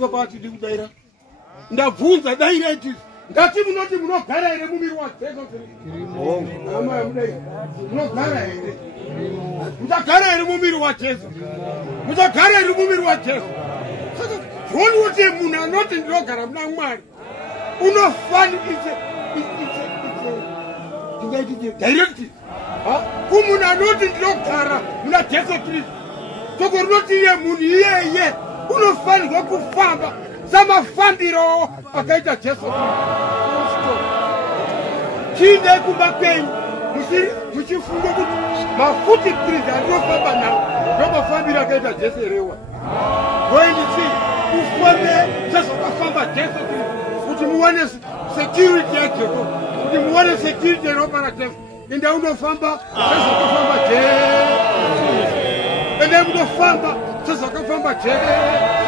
Babati Dudaira. Ndavunza daireti. Ngati munoti munogara ere mumiri wa Jesu Kristu. Ama mudai. Munogara ere. Mutagara ere mumiri wa Jesu. Mutagara ere mumiri wa Jesu. Saka woni wote munhu anoti ndinogara muna Mwari. Unofani it's directive. Kumunhu anoti ndinogara muna Jesu Kristu. Soko rinoti iye munhu iyeye unofanirwa kufamba samafambiro akaita Jesu Kristu. Chinde kumba kwenyu muchifunga kuti mafuti Kristu anofamba nawo ndomafambiro akaita Jesu rewa. Goendisi ufambe sezvakafamba Jesu Kristu kuti muone security yaJesu, kuti muone security inopana Jesu. Ende unofamba sezvakafamba Jesu. Ende unofamba sezvakafamba Jesu.